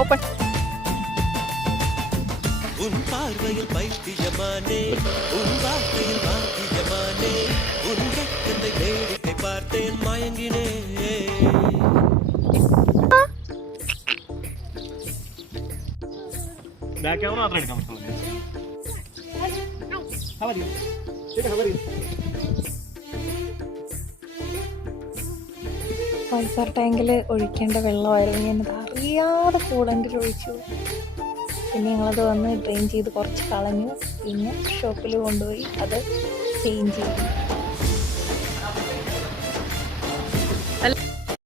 Open. உன் பார்வையில் பைத்தியமானே உன் வார்த்தையில் வாத்தியமானே உன் வெட்கத்தை வேடிக்கை பார்த்தேன் மயங்கினே ബാക്ക് ക്യാമറ മാത്രം എടുക്കാൻ പറ്റുള്ളൂ. പൾസർ ടാങ്കിൽ ഒഴിക്കേണ്ട വെള്ളമായിരുന്നു, ഞാനത് അറിയാതെ കൂടണ്ടിൽ ഒഴിച്ചു. പിന്നെ ഞങ്ങളത് വന്ന് ഡ്രെയിൻ ചെയ്ത് കുറച്ച് കളഞ്ഞു. പിന്നെ ഷോപ്പിൽ കൊണ്ടുപോയി അത് ചേഞ്ച് ചെയ്തു.